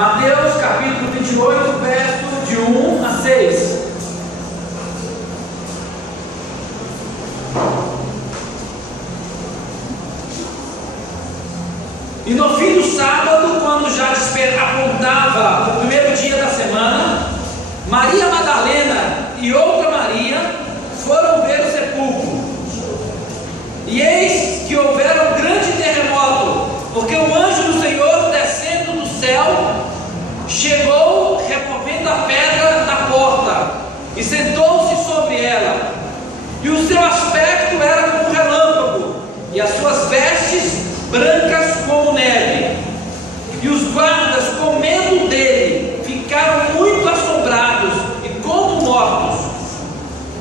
Mateus capítulo 28, verso de 1 a 6. E no fim do sábado, quando já apontava o primeiro dia da semana, Maria Madalena e outra Maria foram ver o sepulcro. E eis que houvera um grande terremoto, porque o anjo do Senhor, descendo do céu, chegou removendo a pedra da porta e sentou-se sobre ela. E o seu aspecto era como relâmpago, e as suas vestes brancas como neve. E os guardas, com medo dele, ficaram muito assombrados e como mortos.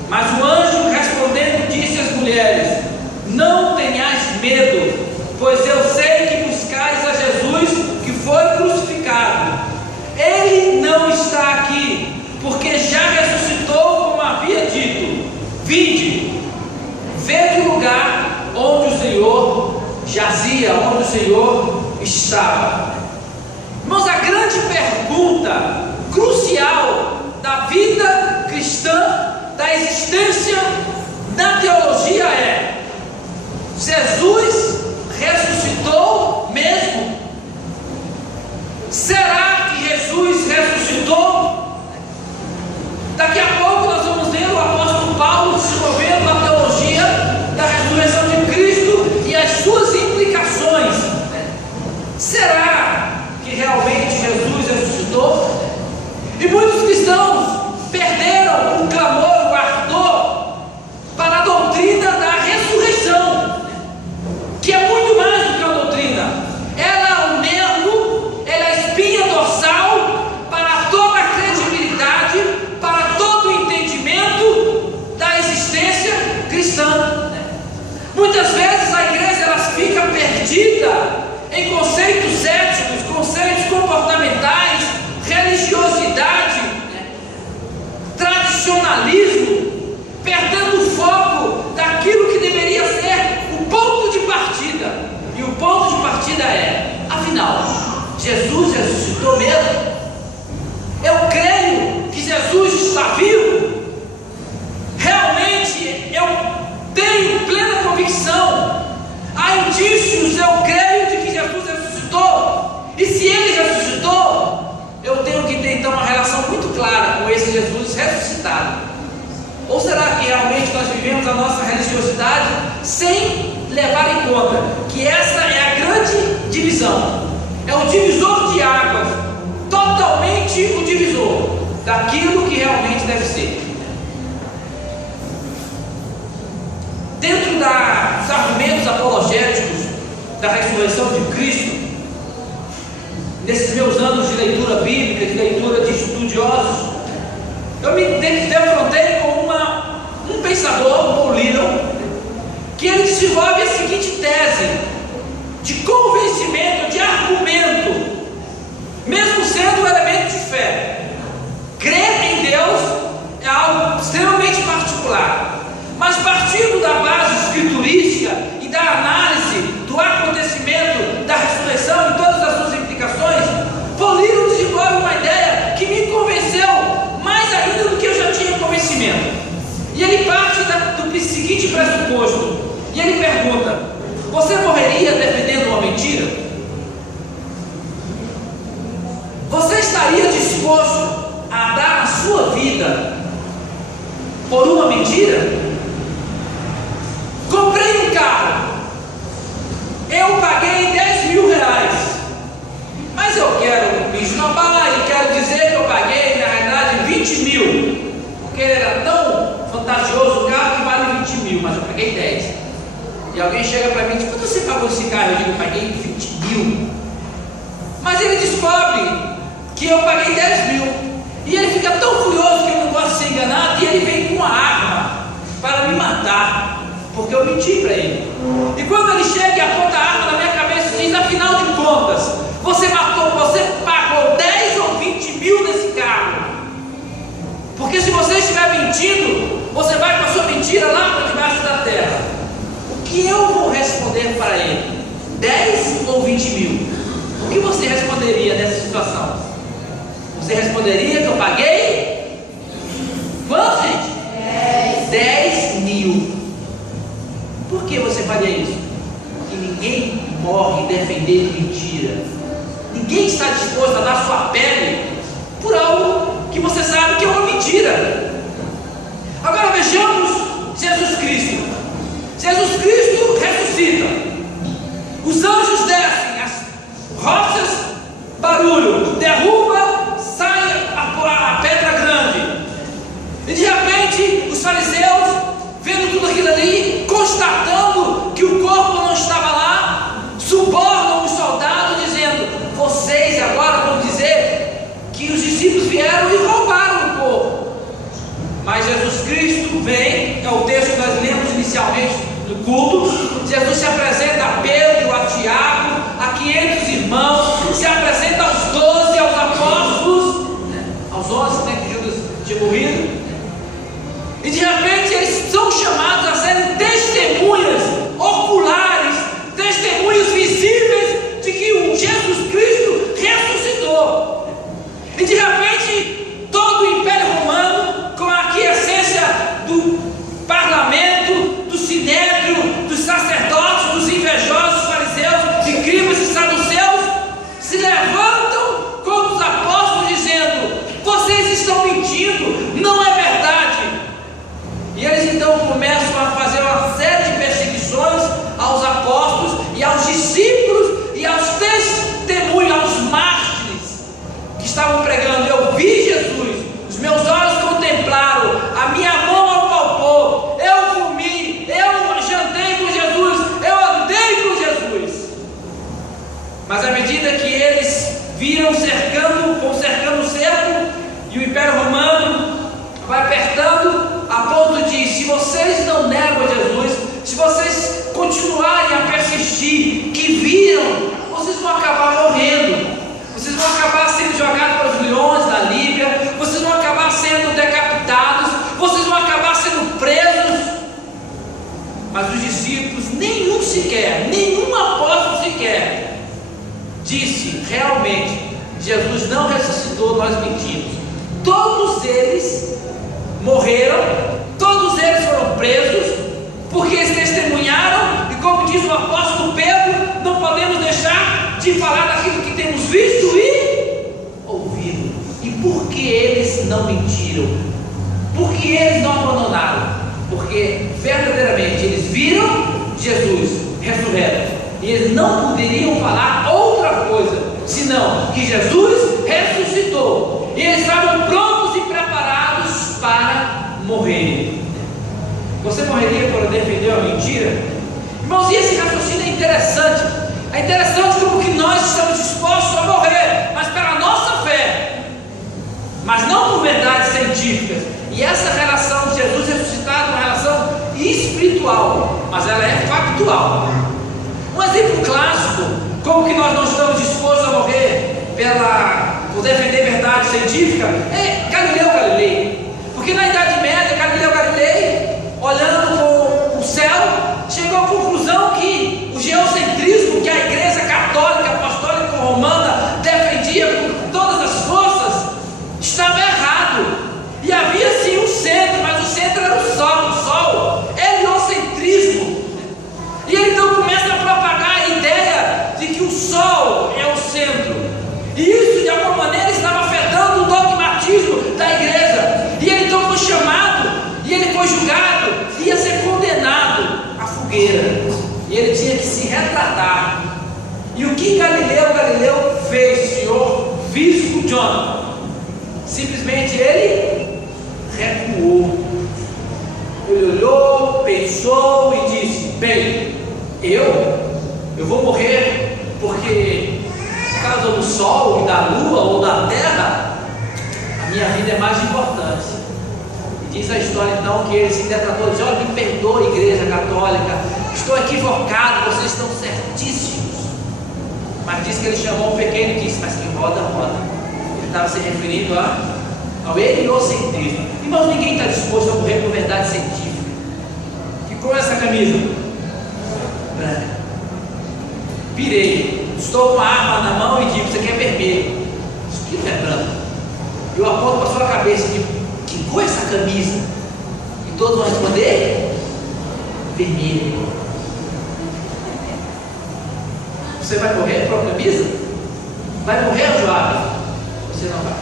Mas o anjo, respondendo, disse às mulheres: não tenhais medo, pois eu sei que buscais a Jesus que foi crucificado. Ele não está aqui, porque já ressuscitou, como havia dito. Vinde, vede o lugar onde o Senhor jazia, onde o Senhor estava. Irmãos, a grande pergunta crucial da vida cristã, da existência, da teologia é: Jesus ressuscitou mesmo? Será que Jesus ressuscitou? Daqui a pouco nós vamos ver o apóstolo Paulo desenvolvendo a teologia da ressurreição de Cristo e as suas implicações. Será que realmente Jesus ressuscitou? E muitos cristãos perderam o clamor, o ardor para a doutrina da ressurreição, que é muito mais do que uma doutrina. Ela é o nervo, ela é a espinha dorsal para toda a credibilidade, para todo o entendimento da existência cristã. Muitas vezes a igreja ela fica perdida em conceitos éticos, conceitos comportamentais, religiosidade, tradicionalismo, perdendo o foco daquilo que deveria ser o ponto de partida. E o ponto de partida é: afinal, Jesus ressuscitou mesmo? Eu creio que Jesus está vivo. Realmente eu tenho plena convicção. Há indícios, eu creio de que Jesus ressuscitou. E se ele ressuscitou, eu tenho que ter então uma relação muito clara com esse Jesus ressuscitado. Ou será que realmente nós vivemos a nossa religiosidade sem levar em conta que essa é a grande divisão? É o divisor de águas, totalmente o divisor daquilo que realmente deve ser. Dentro dos argumentos apologéticos da ressurreição de Cristo, nesses meus anos de leitura bíblica, de leitura de estudiosos, eu me defrontei com um pensador, Paul Little, que ele desenvolve a seguinte tese de convencimento, de argumento, mesmo sendo um elemento de fé. Crer em Deus é algo extremamente particular, mas partindo da base escriturística e da análise do acontecimento da ressurreição e todas as suas implicações, Paul Little desenvolve uma ideia que me convenceu mais ainda do que eu já tinha conhecimento. E ele parte do seguinte pressuposto, e ele pergunta: você morreria defendendo uma mentira? Você estaria disposto a dar a sua vida por uma mentira? Comprei um carro, eu paguei 10 mil reais, mas eu quero me esnobar e quero dizer que eu paguei na realidade 20 mil, porque ele era tão fantasioso o carro que vale 20 mil, mas eu paguei 10. E alguém chega para mim e diz: quanto você pagou esse carro? Eu digo: eu paguei 20 mil. Mas ele descobre que eu paguei 10 mil, e ele fica tão furioso que eu não gosto de ser enganado, e ele vem com uma arma para me matar, porque eu menti para ele. E quando ele chega e aponta a arma na minha cabeça e diz: afinal de contas, você pagou 10 ou 20 mil nesse carro? Porque se você estiver mentindo, você vai com a sua mentira lá para debaixo da terra. O que eu vou responder para ele? 10 ou 20 mil? O que você responderia nessa situação? você responderia que eu paguei? Quanto, gente? 10 mil. Por que você faria isso? Porque ninguém morre defendendo mentira. Ninguém está disposto a dar sua pele por algo que você sabe que é uma mentira. Agora vejamos Jesus Cristo. Jesus Cristo ressuscita. Os anjos descem, as rochas, barulho, derruba, sai a pedra grande. E de repente os fariseus, vendo tudo aquilo ali, constatando que o corpo não estava lá, subornam os soldados dizendo: vocês agora vão dizer que os discípulos vieram e roubaram o corpo. Mas Jesus Cristo vem, é o texto que nós lemos inicialmente no culto. Jesus se apresenta a Pedro, a Tiago, a 500 irmãos, se apresenta aos 12, aos apóstolos, aos 11, que Judas tinha morrido. E de repente eles são chamados a serem testemunhas oculares, testemunhas visíveis de que o Jesus Cristo ressuscitou. E de repente todo o Império Romano, com a aquiescência do parlamento, do sinédrio, dos sacerdotes, dos invejosos fariseus, de escribas e saduceus, se levantam contra os apóstolos dizendo: vocês estão mentindo, não é verdade. E eles então começam a fazer uma série de perseguições aos apóstolos e aos discípulos e aos testemunhos, aos mártires que estavam pregando: eu vi Jesus, os meus olhos contemplaram, a minha mão apalpou, eu comi, eu jantei com Jesus, eu andei com Jesus. Mas à medida que eles viram vão cercando o cerco, e o Império Romano vai apertando, a ponto de, se vocês não negam Jesus, se vocês continuarem a persistir que viram, vocês vão acabar morrendo, vocês vão acabar sendo jogados para os leões da Líbia, vocês vão acabar sendo decapitados, vocês vão acabar sendo presos. Mas os discípulos, nenhum apóstolo sequer disse: realmente Jesus não ressuscitou, nós mentimos. Todos eles morreram, todos eles foram presos, porque eles testemunharam, e como diz o apóstolo Pedro, não podemos deixar de falar daquilo que temos visto e ouvido. E por que eles não mentiram? Por que eles não abandonaram? Porque verdadeiramente eles viram Jesus ressurreto, e eles não poderiam falar outra coisa senão que Jesus ressuscitou, e eles estavam prontos e preparados para morrer. Você morreria por defender uma mentira? Irmãos, e esse raciocínio é interessante. É interessante como que nós estamos dispostos a morrer, mas pela nossa fé, mas não por verdades científicas. E essa relação de Jesus ressuscitado é uma relação espiritual, mas ela é factual. Um exemplo clássico, como que nós não estamos dispostos a morrer por defender verdade científica, é Galileu Galilei. Porque na Idade Média, Galileu Galilei, olhando para o céu, chegou à conclusão que o geocentrismo que a Igreja Católica Apostólica Romana defendia com todas as forças estava errado. E havia sim um centro, mas o centro era o Sol, heliocentrismo. E ele então começa a propagar a ideia de que o Sol é o centro. E isso de alguma maneira estava afetando o dogmatismo da igreja. E ele então foi chamado, e ele foi julgado, ia ser condenado à fogueira. E ele tinha que se retratar. E o que Galileu fez, senhor Físico John? Simplesmente ele recuou. Ele olhou, pensou e disse: bem, eu vou morrer porque por causa do sol, da lua ou da terra, a minha vida é mais importante. E diz a história então que ele se retratou e disse: olha, me perdoa, Igreja Católica, estou equivocado, vocês estão certíssimos. Mas diz que ele chamou um pequeno e disse: mas que roda. Ele estava se referindo ao heliocentrismo. Irmãos, ninguém está disposto a morrer por verdade científica. Que cor é essa camisa? Branca. Pirei, estou com a arma na mão e digo: isso aqui é vermelho, isso aqui não é branco. Eu aponto para a sua cabeça: que cor é essa camisa? E todos vão responder: vermelho. Você vai correr para a camisa? Vai morrer, Joabe? Você não vai.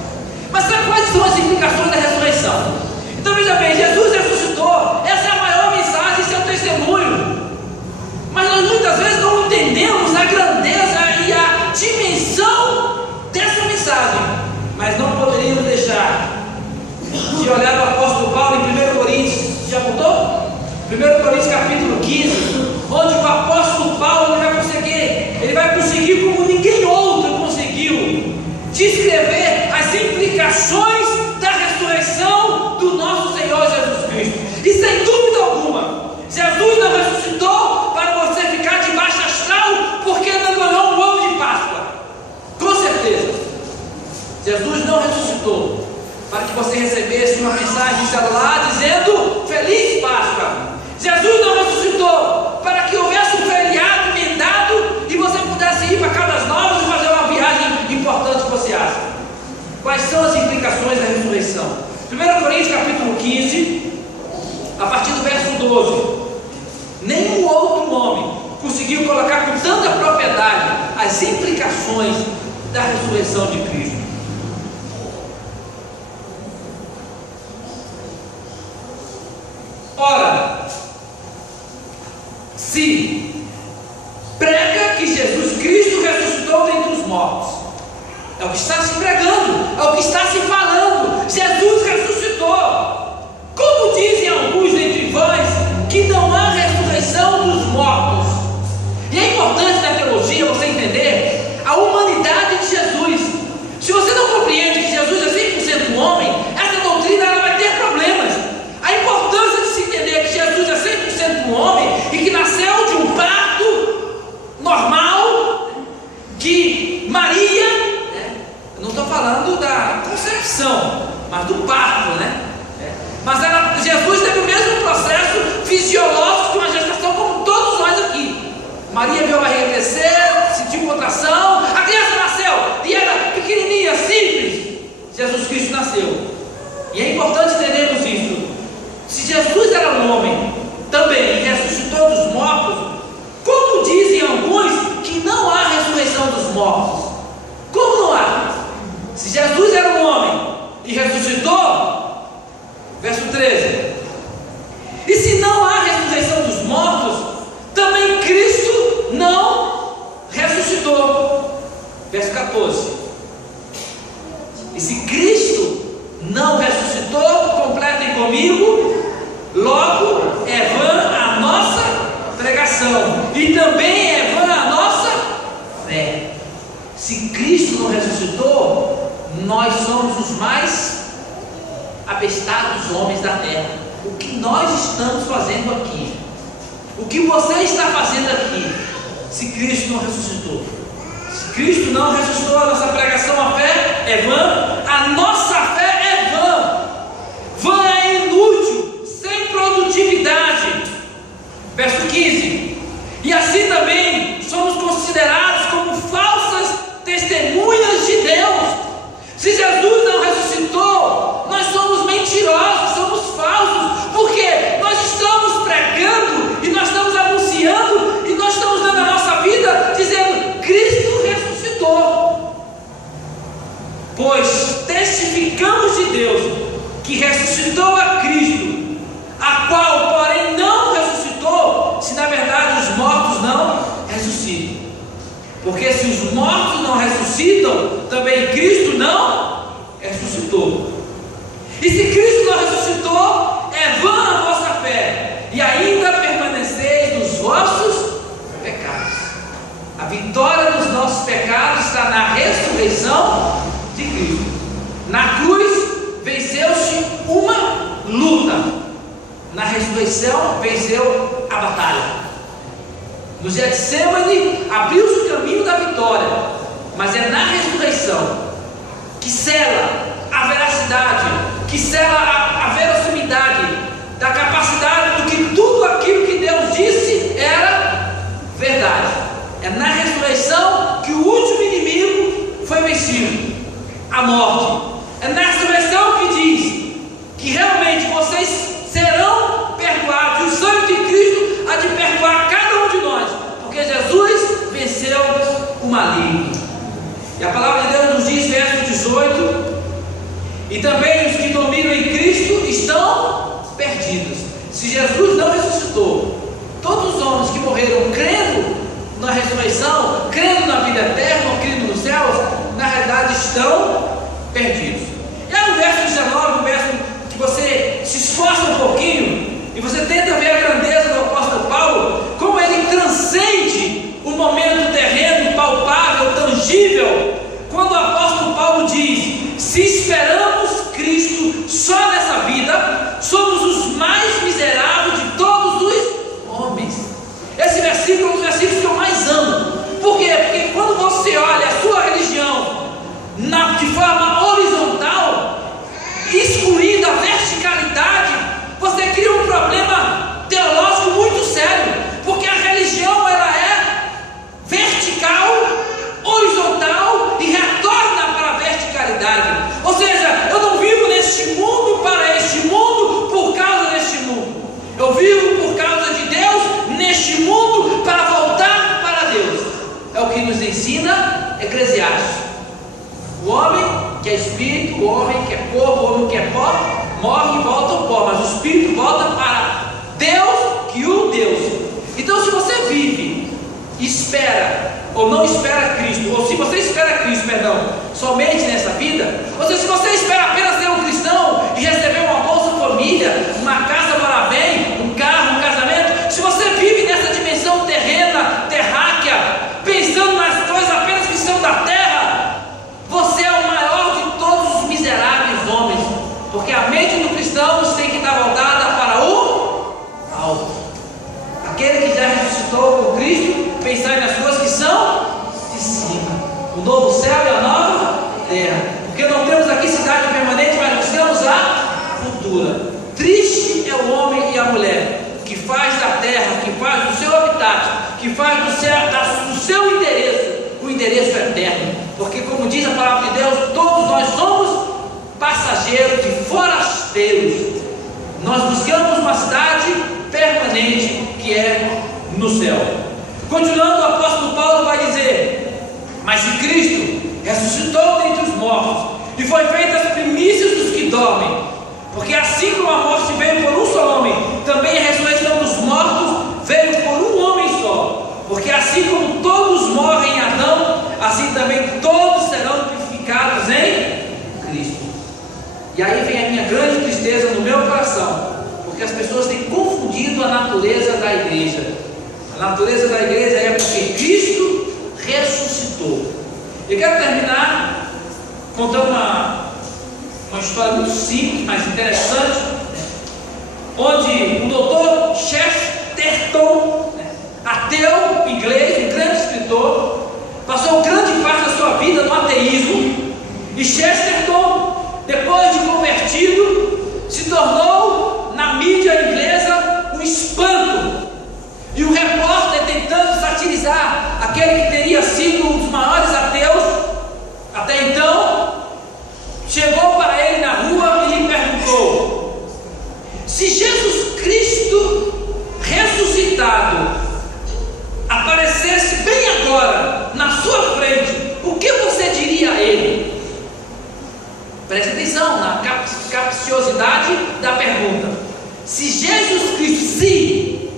Mas sabe quais são as implicações da ressurreição? Então veja bem, Jesus ressuscitou. Essa é a maior mensagem, esse é o testemunho. Mas nós muitas vezes não entendemos a grandeza e a dimensão dessa mensagem. Mas não poderíamos deixar de olhar o apóstolo Paulo em 1 Coríntios. Já apontou? 1 Coríntios capítulo 15, onde o apóstolo Paulo ele vai conseguir como ninguém outro conseguiu descrever as implicações da ressurreição do nosso Senhor Jesus Cristo. E sem dúvida alguma, Jesus não ressuscitou para você ficar de baixa astral porque não ganhou um ovo de Páscoa. Com certeza, Jesus não ressuscitou para que você recebesse uma mensagem de celular dizendo Feliz Páscoa. Jesus não ressuscitou para que houvesse um feriado emendado e você pudesse ir para Caldas Novas e fazer uma viagem importante que você acha. Quais são as implicações da ressurreição? 1 Coríntios capítulo 15, a partir do verso 12. Nenhum outro homem conseguiu colocar com tanta propriedade as implicações da ressurreição de Cristo. Ora, se prega que Jesus Cristo ressuscitou dentre os mortos, é o que está se pregando, é o que está se falando. Jesus ressuscitou. Como dizem alguns dentre vós que não há ressurreição dos mortos? E é importante na teologia você entender a humanidade de Jesus. Se você não compreende que Jesus é 100% homem, essa doutrina ela vai ter problemas. A importância de se entender que Jesus é 100% homem e que nasceu de um parto normal, que Maria, eu não estou falando da concepção, mas do parto, mas Jesus teve o mesmo processo fisiológico de uma gestação como todos nós aqui. Maria viu a barriga crescer, sentiu contração, a criança nasceu e era pequenininha, simples. Jesus Cristo nasceu. E é importante entendermos isso. Se Jesus era um homem também e ressuscitou dos mortos, como dizem alguns que não há ressurreição dos mortos? Como não há? Se Jesus era um homem e ressuscitou, verso 13, e se não há ressurreição dos mortos, também Cristo não ressuscitou, verso 14. E se Cristo não ressuscitou, completem comigo, logo é vã a nossa pregação e também é vã a nossa fé. Se Cristo não ressuscitou, nós somos os mais abestados homens da terra. O que nós estamos fazendo aqui? O que você está fazendo aqui? Se Cristo não ressuscitou? Se Cristo não ressuscitou, a nossa pregação, a fé é vã, a nossa fé é vã. Vã é inútil, sem produtividade. Verso 15. E assim também somos considerados como falsas testemunhas de Deus. Se Jesus não ressuscitou, nós somos mentirosos, somos falsos, porque nós estamos pregando e nós estamos anunciando e nós estamos dando a nossa vida dizendo Cristo ressuscitou. Pois testificamos de Deus que ressuscitou a Cristo, a qual porém não ressuscitou, se na verdade os mortos não ressuscitam. Porque se os mortos não ressuscitam, também Cristo não ressuscitou. E se Cristo não ressuscitou, é vã a vossa fé, e ainda permaneceis nos vossos pecados. A vitória dos nossos pecados está na ressurreição de Cristo. Na cruz venceu-se uma luta, na ressurreição venceu a batalha. No Getsemane abriu-se o caminho da vitória, mas é na ressurreição que sela a veracidade, que sela a verossimilidade da capacidade do que tudo aquilo que Deus disse era verdade. É na ressurreição que o último inimigo foi vencido, a morte. É na ressurreição perdidos. E aí no verso 19, um verso que você se esforça um pouquinho e você tenta ver a grandeza do apóstolo Paulo, como ele transcende o momento terreno, palpável, tangível, quando o apóstolo Paulo diz: se esperamos Cristo só nessa vida, somos os mais miseráveis de todos os homens. Esse versículo é um dos versículos que eu mais amo. Por quê? Porque quando você olha a sua religião de forma horizontal, excluindo a verticalidade, você cria um problema teológico muito sério, porque a religião ela é vertical, horizontal e retorna para a verticalidade. Ou seja, eu não vivo neste mundo para este mundo por causa deste mundo. Eu vivo por causa de Deus neste mundo para voltar para Deus. É o que nos ensina Eclesiastes. O homem que é espírito, o homem que é corpo, o homem que é pó, morre e volta ao pó, mas o espírito volta para Deus que o Deus. Então, se você vive, espera ou não espera Cristo, ou se você espera Cristo, somente nessa vida, ou seja, se você espera apenas ser um cristão e receber uma bolsa família, uma casa para bem, um carro, um casamento, se você vive nessa dimensão terrena, terráquea, pensando nas coisas apenas que são da terra, você é o maior de todos os miseráveis homens, porque a mente do cristão tem que estar voltada para o alto. Aquele que já ressuscitou com Cristo, pensar nas coisas que são de cima, o novo céu e a nova terra, porque não temos aqui cidade permanente, mas nós temos a futura. Triste é o homem e a mulher que faz da terra, que faz do seu habitat, que faz do seu endereço, o endereço eterno, porque como diz a palavra de Deus, todos nós somos passageiros e forasteiros. Nós buscamos uma cidade permanente que é no céu. Continuando, o apóstolo Paulo vai dizer: mas se Cristo ressuscitou dentre os mortos e foi feita as primícias dos que dormem, porque assim como a morte veio por um só homem, também a ressurreição dos mortos veio por um homem só, porque assim como todos morrem em Adão, assim também todos serão purificados em Cristo. E aí vem a minha grande tristeza no meu coração, porque as pessoas têm confundido a natureza da igreja. A natureza da igreja é porque Cristo ressuscitou. Eu quero terminar contando uma história muito simples, mas interessante, onde o doutor Chesterton, ateu inglês, um grande escritor, passou grande parte da sua vida no ateísmo, e Chesterton, depois de convertido, se tornou na mídia inglesa um espanto. E o repórter, tentando satirizar aquele que teria sido um dos maiores ateus até então, chegou para ele na rua e lhe perguntou: se Jesus Cristo ressuscitado aparecesse bem agora na sua frente, o que você diria a ele? Preste atenção na capciosidade da pergunta. Se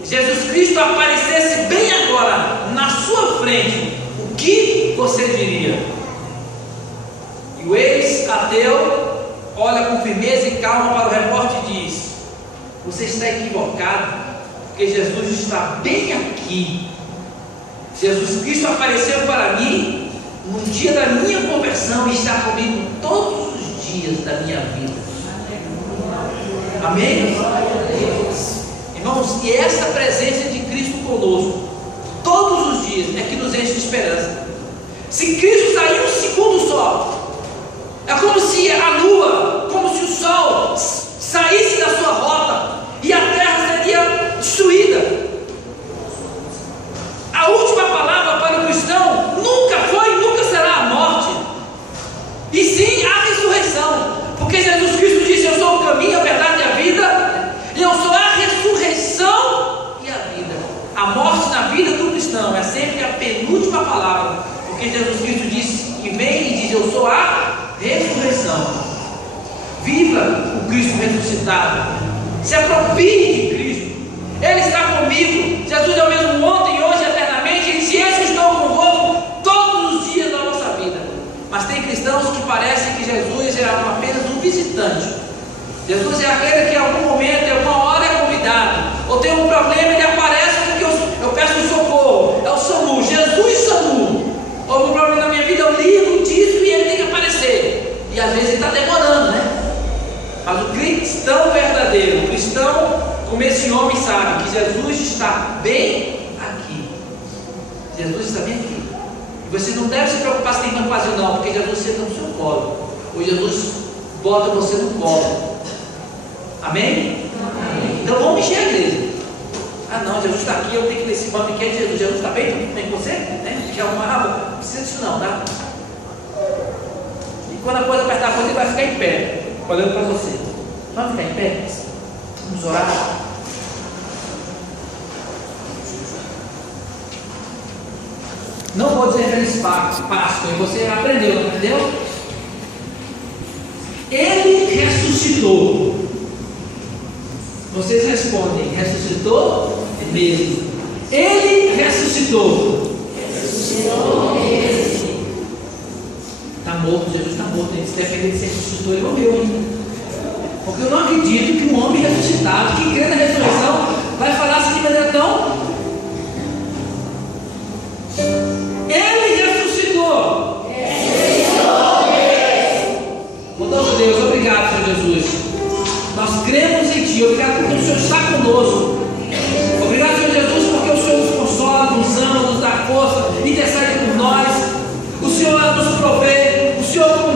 Jesus Cristo aparecesse bem agora na sua frente, o que você diria? E o ex-ateu olha com firmeza e calma para o repórter e diz: você está equivocado, porque Jesus está bem aqui. Jesus Cristo apareceu para mim no dia da minha conversão e está comigo todos os dias da minha vida. Amém? Irmãos, e essa presença de Cristo conosco todos os dias é que nos enche de esperança. Se Cristo sair um segundo só, é como se a lua, como se o sol saísse da sua rota e a terra seria destruída. A última palavra para o cristão nunca foi e nunca será a morte, e sim a ressurreição, porque Jesus Cristo disse: eu sou o caminho, a verdade e a vida, e eu sou a ressurreição e a vida. A morte na vida do cristão é sempre a penúltima palavra, porque Jesus Cristo disse, que vem e diz: eu sou a ressurreição. Viva o Cristo ressuscitado, se aproprie de Cristo. Ele está comigo. Jesus é o mesmo ontem, hoje e eternamente. Ele disse: eu estou convosco todos os dias da nossa vida. Mas tem cristãos que parecem que Jesus Jesus está bem aqui. Você não deve se preocupar se tem banco vazio, não, porque Jesus senta no seu colo. Ou Jesus bota você no colo. Amém? Amém. Então vamos encher a igreja. Ah não, Jesus está aqui, eu tenho que ir nesse banco aqui, é Jesus. Jesus está bem com você? Né? Quer uma água? Não precisa disso não, tá? E quando a coisa apertar a coisa, ele vai ficar em pé, olhando para você. Vamos ficar em pé? Vamos orar? Não vou dizer feliz Páscoa, você aprendeu, não aprendeu? Ele ressuscitou. Vocês respondem, ressuscitou mesmo. Ele ressuscitou. Ressuscitou mesmo. Está morto, Jesus está morto. Se depender de ser ressuscitou, ele morreu ainda. Porque eu não acredito que um homem ressuscitado, que crê na ressurreição, vai falar assim de maneira tão... Ele ressuscitou. Ressuscitou mesmo. Então, Deus, obrigado, Senhor Jesus. Nós cremos em Ti. Obrigado porque o Senhor está conosco. Obrigado, Senhor Jesus, porque o Senhor nos consola, nos ama, nos dá força, intercede por nós. O Senhor nos provê. O Senhor